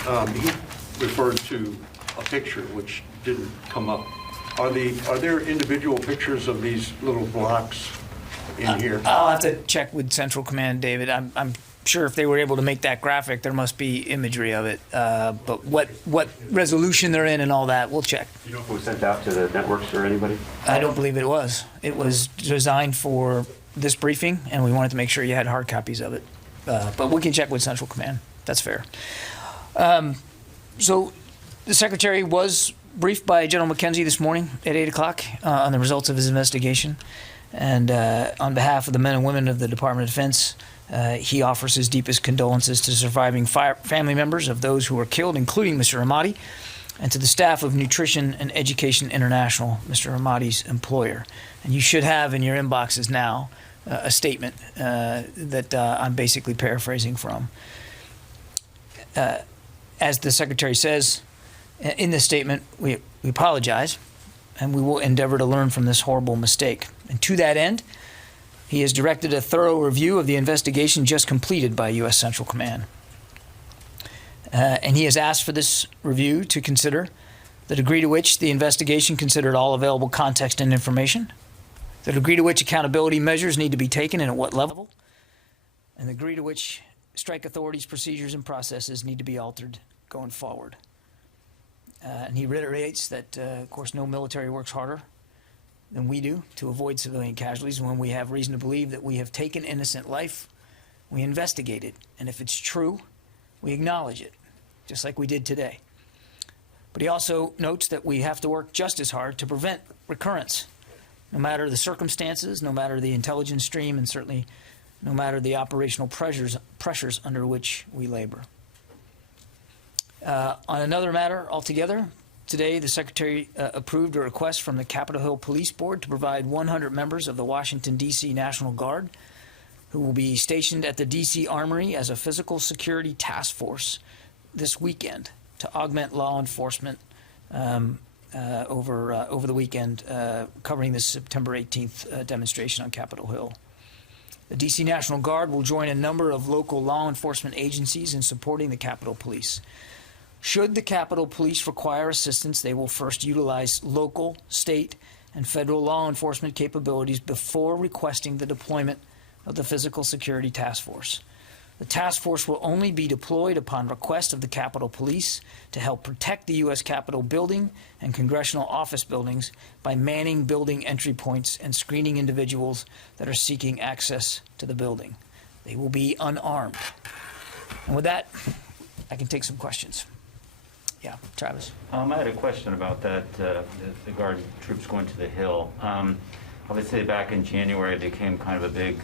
He referred to a picture which didn't come up. Are there individual pictures of these little blocks in here? I'll have to check with Central Command, David. I'm sure if they were able to make that graphic, there must be imagery of it. But what resolution they're in and all that, we'll check. Do you know if it was sent out to the networks or anybody? I don't believe it was. It was designed for this briefing, and we wanted to make sure you had hard copies of it. But we can check with Central Command. That's fair. So the Secretary was briefed by General McKenzie this morning at 8 o'clock on the results of his investigation. And on behalf of the men and women of the Department of Defense, he offers his deepest condolences to surviving family members of those who were killed, including Mr. Ahmadi, and to the staff of Nutrition and Education International, Mr. Ahmadi's employer. And you should have in your inboxes now a statement that I'm basically paraphrasing from. As the Secretary says in this statement, we apologize, and we will endeavor to learn from this horrible mistake. And to that end, he has directed a thorough review of the investigation just completed by U.S. Central Command. And he has asked for this review to consider the degree to which the investigation considered all available context and information, the degree to which accountability measures need to be taken and at what level, and the degree to which strike authorities' procedures and processes need to be altered going forward. And he reiterates that, of course, no military works harder than we do to avoid civilian casualties. When we have reason to believe that we have taken innocent life, we investigate it. And if it's true, we acknowledge it, just like we did today. But he also notes that we have to work just as hard to prevent recurrence, no matter the circumstances, no matter the intelligence stream, and certainly no matter the operational pressures under which we labor. On another matter altogether, today the Secretary approved a request from the Capitol Hill Police Board to provide 100 members of the Washington, D.C. National Guard who will be stationed at the D.C. Armory as a physical security task force this weekend to augment law enforcement over the weekend, covering the September 18th demonstration on Capitol Hill. The D.C. National Guard will join a number of local law enforcement agencies in supporting the Capitol Police. Should the Capitol Police require assistance, they will first utilize local, state, and federal law enforcement capabilities before requesting the deployment of the Physical Security Task Force. The task force will only be deployed upon request of the Capitol Police to help protect the U.S. Capitol building and congressional office buildings by manning building entry points and screening individuals that are seeking access to the building. They will be unarmed. And with that, I can take some questions. Yeah, Travis. I had a question about that, the Guard troops going to the Hill. Obviously, back in January, it became kind of a big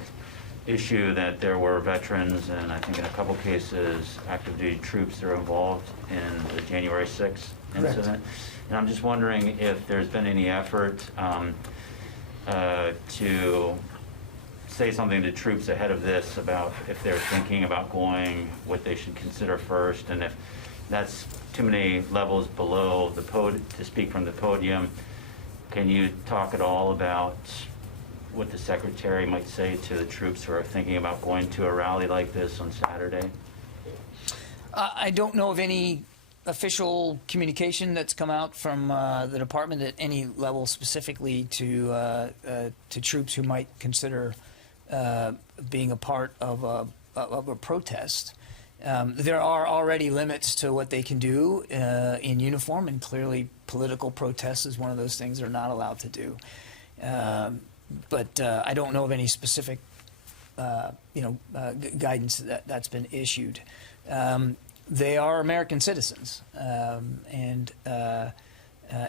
issue that there were veterans and I think in a couple cases active duty troops that are involved in the January 6th incident. Correct. And I'm just wondering if there's been any effort to say something to troops ahead of this about if they're thinking about going, what they should consider first, and if that's too many levels below the to speak from the podium. Can you talk at all about what the Secretary might say to the troops who are thinking about going to a rally like this on Saturday? I don't know of any official communication that's come out from the department at any level specifically to troops who might consider being a part of a protest. There are already limits to what they can do in uniform, and clearly political protest is one of those things they're not allowed to do. But I don't know of any specific, guidance that's been issued. They are American citizens, and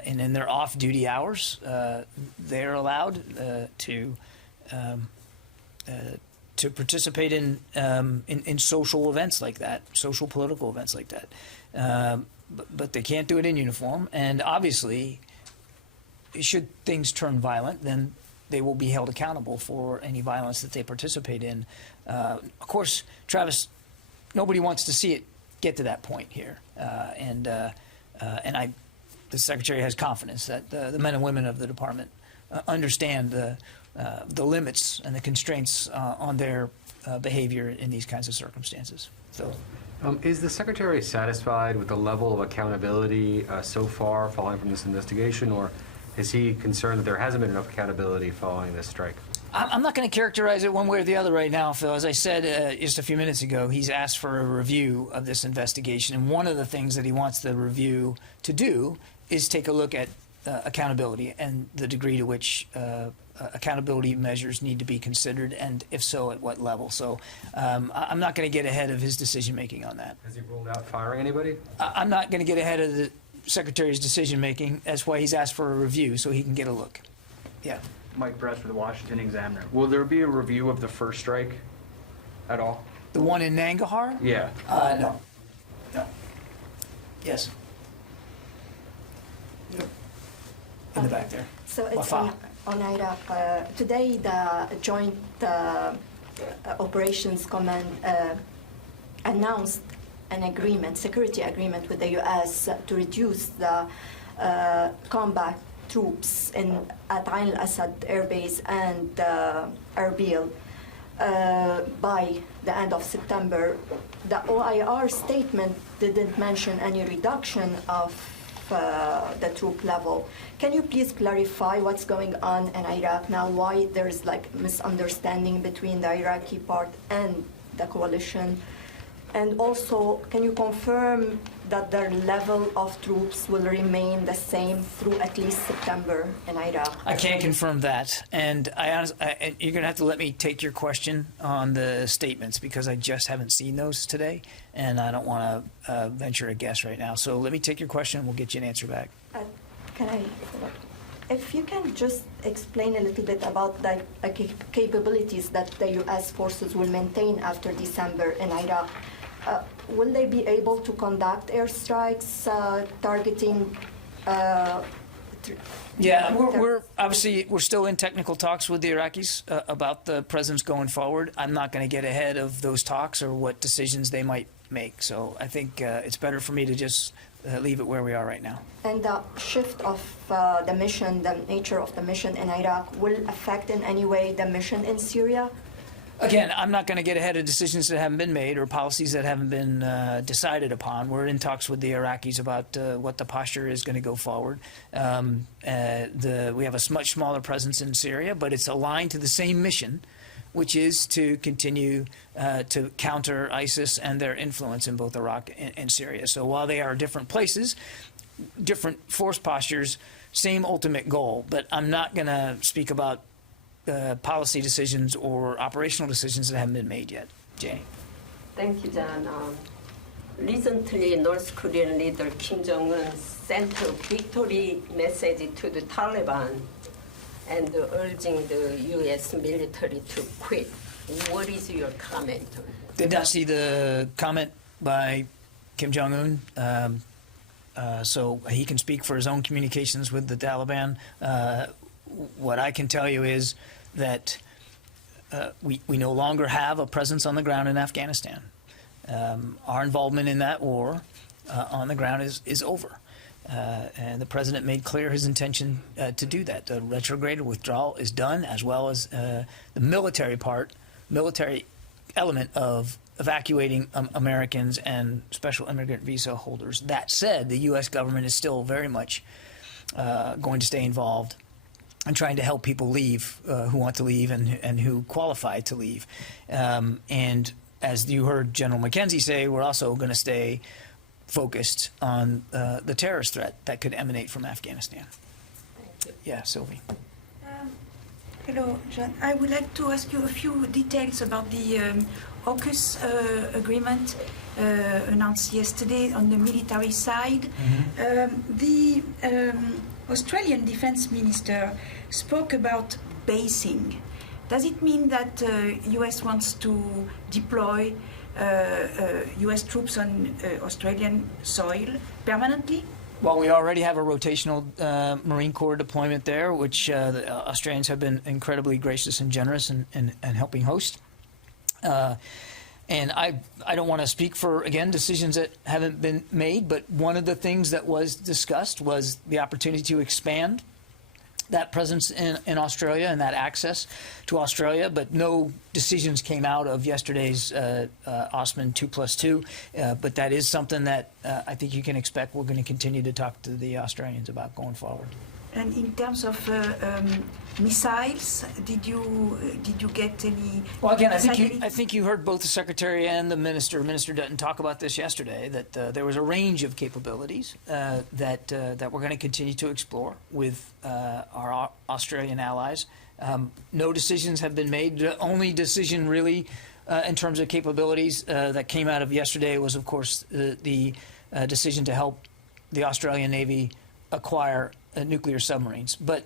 in their off-duty hours, they're allowed to participate in social events like that, social political events like that. But they can't do it in uniform. And obviously, should things turn violent, then they will be held accountable for any violence that they participate in. Of course, Travis, nobody wants to see it get to that point here. The Secretary has confidence that the men and women of the department understand the limits and the constraints on their behavior in these kinds of circumstances. So, Is the Secretary satisfied with the level of accountability so far following from this investigation, or is he concerned that there hasn't been enough accountability following this strike? I'm not going to characterize it one way or the other right now, Phil. As I said just a few minutes ago, he's asked for a review of this investigation, and one of the things that he wants the review to do is take a look at accountability and the degree to which accountability measures need to be considered, and if so, at what level. So I'm not going to get ahead of his decision-making on that. Has he ruled out firing anybody? I'm not going to get ahead of the Secretary's decision-making. That's why he's asked for a review, so he can get a look. Yeah. Mike Bress for the Washington Examiner. Will there be a review of the first strike at all? The one in Nangarhar? Yeah. No. No. Yes. In the back there. So it's Wafa. on Iraq. Today, the Joint Operations Command announced an agreement, security agreement with the U.S. to reduce the combat troops at Ain al-Assad Air Base and Erbil by the end of September. The OIR statement didn't mention any reduction of the troop level. Can you please clarify what's going on in Iraq now, why there's like misunderstanding between the Iraqi part and the coalition? And also, can you confirm that their level of troops will remain the same through at least September in Iraq? I can't confirm that, and you're going to have to let me take your question on the statements because I just haven't seen those today, and I don't want to venture a guess right now. So let me take your question, and we'll get you an answer back. Can I? If you can just explain a little bit about the capabilities that the U.S. forces will maintain after December in Iraq. Will they be able to conduct airstrikes targeting? Yeah, we're obviously we're still in technical talks with the Iraqis about the presence going forward. I'm not going to get ahead of those talks or what decisions they might make. So I think it's better for me to just leave it where we are right now. And the shift of the mission, the nature of the mission in Iraq, will affect in any way the mission in Syria? Again, I'm not going to get ahead of decisions that haven't been made or policies that haven't been decided upon. We're in talks with the Iraqis about what the posture is going to go forward. We have a much smaller presence in Syria, but it's aligned to the same mission, which is to continue to counter ISIS and their influence in both Iraq and Syria. So while they are different places, different force postures, same ultimate goal. But I'm not going to speak about policy decisions or operational decisions that haven't been made yet. Jay. Thank you, John. Recently, North Korean leader Kim Jong-un sent a victory message to the Taliban and urging the U.S. military to quit. What is your comment on it? Did not see the comment by Kim Jong-un, so he can speak for his own communications with the Taliban. What I can tell you is that we no longer have a presence on the ground in Afghanistan. Our involvement in that war on the ground is over. And the president made clear his intention to do that. The retrograde withdrawal is done, as well as the military element of evacuating Americans and special immigrant visa holders. That said, the U.S. government is still very much going to stay involved and trying to help people leave who want to leave and who qualify to leave. And as you heard General McKenzie say, we're also going to stay focused on the terrorist threat that could emanate from Afghanistan. Yeah, Sylvie. Hello, John. I would like to ask you a few details about the AUKUS agreement announced yesterday on the military side. The Australian Defence Minister spoke about basing. Does it mean that US wants to deploy US troops on Australian soil permanently? Well, we already have a rotational Marine Corps deployment there, which the Australians have been incredibly gracious and generous in helping host. And I don't want to speak for, again, decisions that haven't been made, but one of the things that was discussed was the opportunity to expand that presence in Australia and that access to Australia, but no decisions came out of yesterday's Osman 2+2. But that is something that I think you can expect we're going to continue to talk to the Australians about going forward. And in terms of missiles, did you get any? Well, again, I think you heard both the Secretary and the Minister, Minister Dutton, talk about this yesterday, that there was a range of capabilities that we're going to continue to explore with our Australian allies. No decisions have been made. The only decision really in terms of capabilities that came out of yesterday was, of course, the decision to help the Australian Navy acquire nuclear submarines. But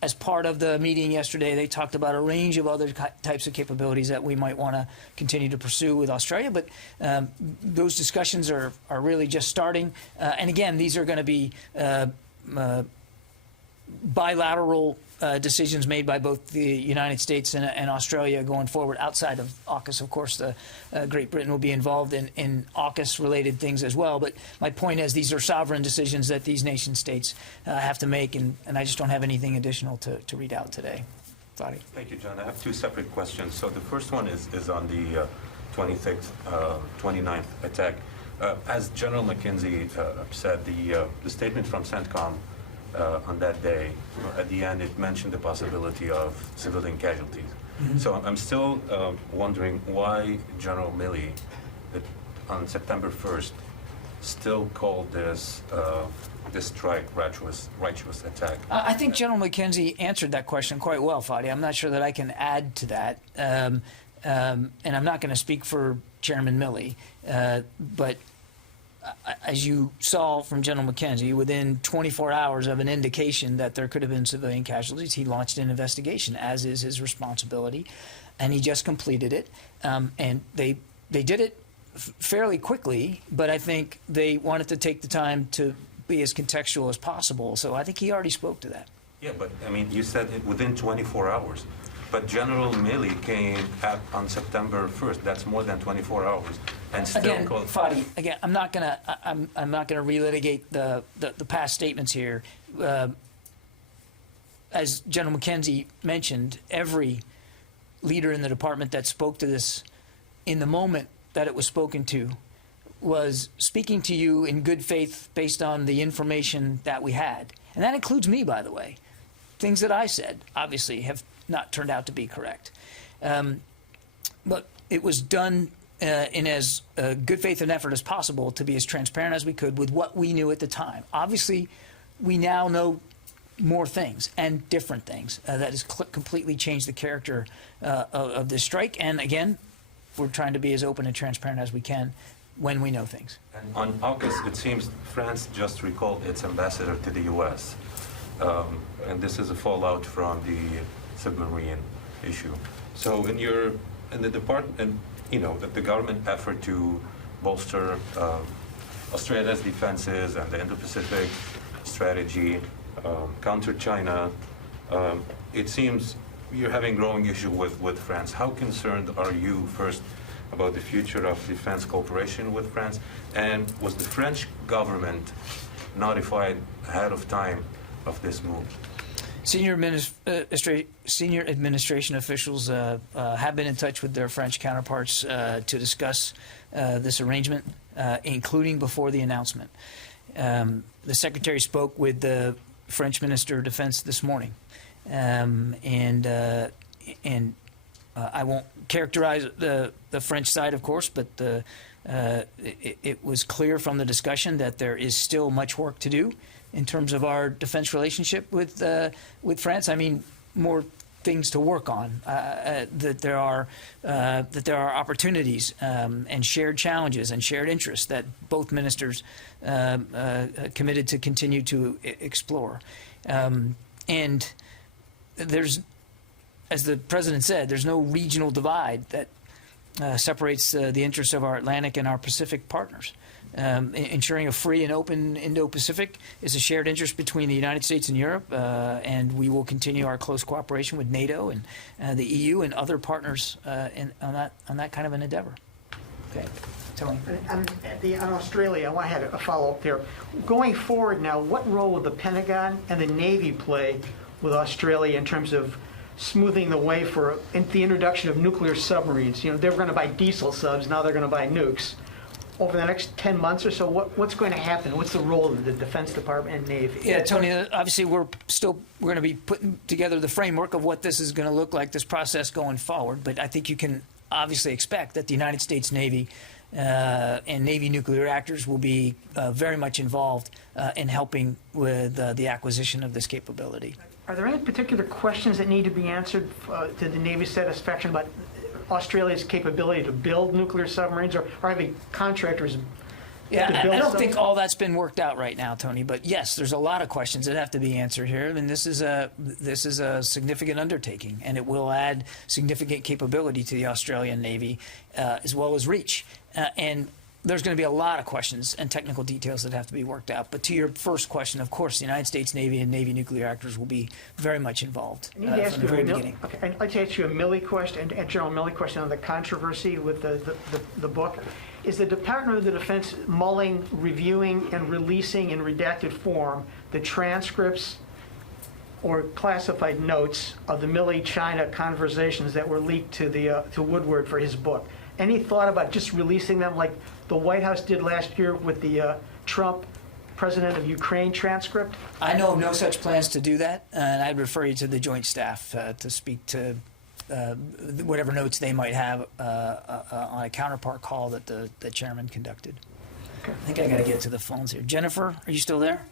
as part of the meeting yesterday, they talked about a range of other types of capabilities that we might want to continue to pursue with Australia. But those discussions are really just starting. And again, these are going to be bilateral decisions made by both the United States and Australia going forward. Outside of AUKUS, of course, Great Britain will be involved in AUKUS-related things as well. But my point is these are sovereign decisions that these nation-states have to make, and I just don't have anything additional to read out today. Fadi. Thank you, John. I have two separate questions. So the first one is on the 29th attack. As General McKenzie said, the statement from CENTCOM on that day, at the end, it mentioned the possibility of civilian casualties. Mm-hmm. So I'm still wondering why General Milley, on September 1st, still called this strike righteous attack. I think General McKenzie answered that question quite well, Fadi. I'm not sure that I can add to that. And I'm not going to speak for Chairman Milley, but as you saw from General McKenzie, within 24 hours of an indication that there could have been civilian casualties, he launched an investigation, as is his responsibility, and he just completed it. And they did it fairly quickly, but I think they wanted to take the time to be as contextual as possible. So I think he already spoke to that. Yeah, but I mean, you said it within 24 hours. But General Milley came on September 1st. That's more than 24 hours, and still again, called. Fadi, again, I'm not gonna relitigate the past statements here. As General McKenzie mentioned, every leader in the department that spoke to this in the moment that it was spoken to was speaking to you in good faith based on the information that we had, and that includes me, by the way. Things that I said obviously have not turned out to be correct. But it was done in as good faith and effort as possible to be as transparent as we could with what we knew at the time. Obviously, we now know more things and different things that has completely changed the character of this strike. And again, we're trying to be as open and transparent as we can when we know things. And on AUKUS, it seems France just recalled its ambassador to the U.S. And this is a fallout from the submarine issue. So in the department, and the government effort to bolster Australia's defenses and the Indo-Pacific strategy, counter China, it seems you're having growing issue with France. How concerned are you, first, about the future of defense cooperation with France? And was the French government notified ahead of time of this move? Senior administration officials have been in touch with their French counterparts to discuss this arrangement, including before the announcement. The Secretary spoke with the French Minister of Defense this morning, and I won't characterize the French side, of course, but it was clear from the discussion that there is still much work to do in terms of our defense relationship with France. I mean, more things to work on. That there are opportunities and shared challenges and shared interests that both ministers committed to continue to explore. And there's, as the president said, there's no regional divide that separates the interests of our Atlantic and our Pacific partners. Ensuring a free and open Indo-Pacific is a shared interest between the United States and Europe, and we will continue our close cooperation with NATO and the EU and other partners on that kind of an endeavor. Okay, Tony. On Australia, I want to have a follow-up there. Going forward now, what role will the Pentagon and the Navy play with Australia in terms of smoothing the way for the introduction of nuclear submarines? You know, they were going to buy diesel subs, now they're going to buy nukes. Over the next 10 months or so, what's going to happen? What's the role of the Defense Department and Navy? Yeah, Tony, obviously we're going to be putting together the framework of what this is going to look like, this process going forward. But I think you can obviously expect that the United States Navy and Navy nuclear reactors will be very much involved in helping with the acquisition of this capability. Are there any particular questions that need to be answered to the Navy's satisfaction about Australia's capability to build nuclear submarines, or having contractors Yeah, to build I don't some? think all that's been worked out right now, Tony. But yes, there's a lot of questions that have to be answered here. I mean, this is a significant undertaking, and it will add significant capability to the Australian Navy, as well as reach. And there's going to be a lot of questions and technical details that have to be worked out. But to your first question, of course, the United States Navy and Navy nuclear reactors will be very much involved I need to ask from the you very beginning. Okay, I'd like to ask you a Milley question, and General Milley question on the controversy with the book. Is the Department of the Defense mulling, reviewing, and releasing in redacted form the transcripts or classified notes of the Milley-China conversations that were leaked to Woodward for his book? Any thought about just releasing them like the White House did last year with the Trump President of Ukraine transcript? I know of no such plans to do that, and I'd refer you to the Joint Staff to speak to whatever notes they might have on a counterpart call that the chairman conducted. Okay. I think I got to get to the phones here. Jennifer, are you still there?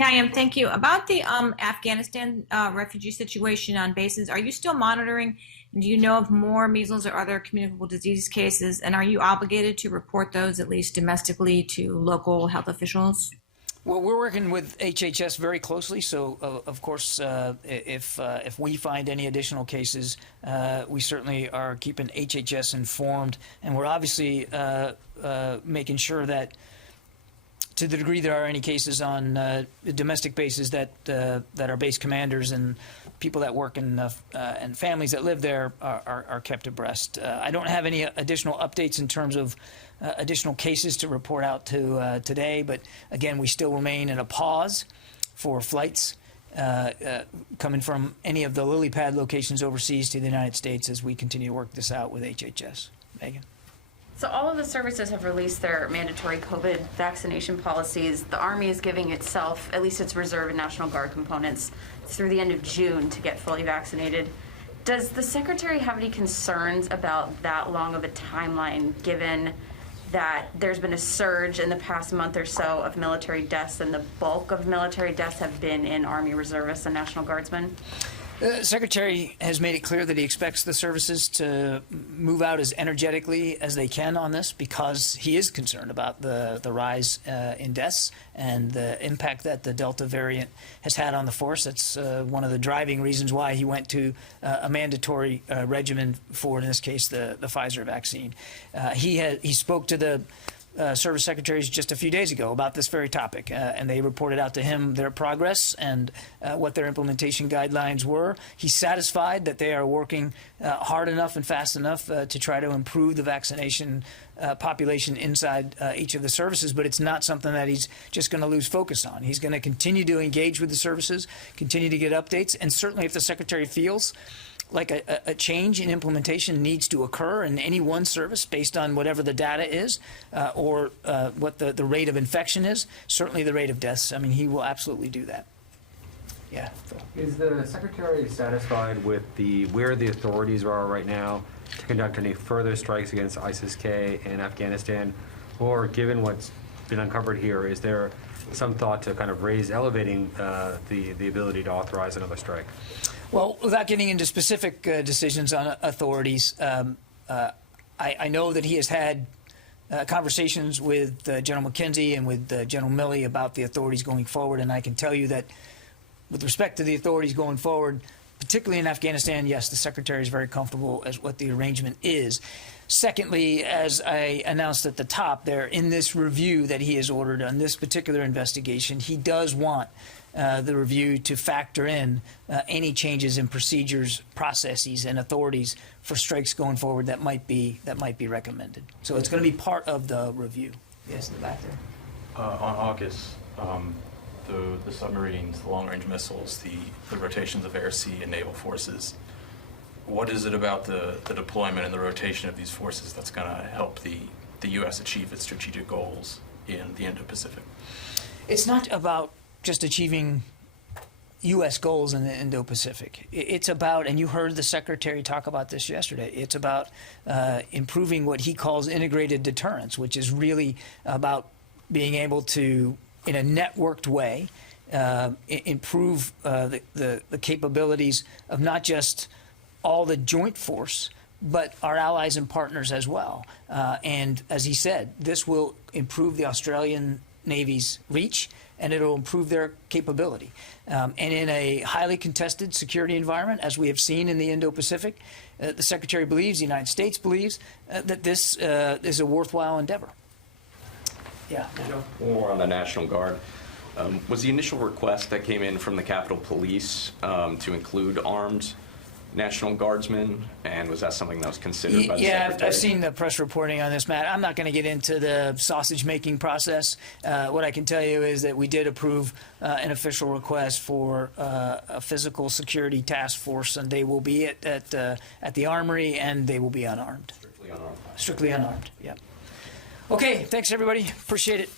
Yeah, I am. Thank you. About the Afghanistan refugee situation on bases, are you still monitoring? Do you know of more measles or other communicable disease cases? And are you obligated to report those, at least domestically, to local health officials? Well, we're working with HHS very closely. So, of course, if we find any additional cases, we certainly are keeping HHS informed. And we're obviously making sure that, to the degree there are any cases on domestic bases, that our base commanders and people that work in and families that live there are kept abreast. I don't have any additional updates in terms of additional cases to report out to today, but again, we still remain in a pause for flights coming from any of the lily pad locations overseas to the United States as we continue to work this out with HHS. Megan? So all of the services have released their mandatory COVID vaccination policies. The Army is giving itself, at least its Reserve and National Guard components, through the end of June to get fully vaccinated. Does the Secretary have any concerns about that long of a timeline, given that there's been a surge in the past month or so of military deaths, and the bulk of military deaths have been in Army reservists and National Guardsmen? The Secretary has made it clear that he expects the services to move out as energetically as they can on this, because he is concerned about the rise in deaths and the impact that the Delta variant has had on the force. That's one of the driving reasons why he went to a mandatory regimen for, in this case, the Pfizer vaccine. He spoke to the service secretaries just a few days ago about this very topic, and they reported out to him their progress and what their implementation guidelines were. He's satisfied that they are working hard enough and fast enough to try to improve the vaccination population inside each of the services, but it's not something that he's just going to lose focus on. He's going to continue to engage with the services, continue to get updates, and certainly if the Secretary feels like a change in implementation needs to occur in any one service based on whatever the data is or what the rate of infection is, certainly the rate of deaths. I mean, he will absolutely do that. Yeah. Phil. Is the Secretary satisfied with where the authorities are right now to conduct any further strikes against ISIS-K in Afghanistan? Or given what's been uncovered here, is there some thought to kind of elevating the ability to authorize another strike? Well, without getting into specific decisions on authorities, I know that he has had conversations with General McKenzie and with General Milley about the authorities going forward, and I can tell you that with respect to the authorities going forward, particularly in Afghanistan, yes, the Secretary is very comfortable as what the arrangement is. Secondly, as I announced at the top there, in this review that he has ordered on this particular investigation, he does want the review to factor in any changes in procedures, processes, and authorities for strikes going forward that might be recommended. So it's going to be part of the review. Yes, in the back there. On AUKUS, the submarines, the long-range missiles, the rotations of air, sea, and naval forces. What is it about the deployment and the rotation of these forces that's going to help the U.S. achieve its strategic goals in the Indo-Pacific? It's not about just achieving U.S. goals in the Indo-Pacific. It's about, and you heard the Secretary talk about this yesterday, it's about improving what he calls integrated deterrence, which is really about being able to, in a networked way, improve the capabilities of not just all the joint force, but our allies and partners as well. And as he said, this will improve the Australian Navy's reach, and it'll improve their capability. And in a highly contested security environment, as we have seen in the Indo-Pacific, the Secretary believes, the United States believes, that this is a worthwhile endeavor. Yeah. More on the National Guard. Was the initial request that came in from the Capitol Police to include armed National Guardsmen, and was that something that was considered by the Secretary? I've seen the press reporting on this, Matt. I'm not going to get into the sausage-making process. What I can tell you is that we did approve an official request for a physical security task force, and they will be at the Armory, and they will be unarmed. Strictly unarmed. Strictly unarmed, yeah. Okay, thanks, everybody. Appreciate it.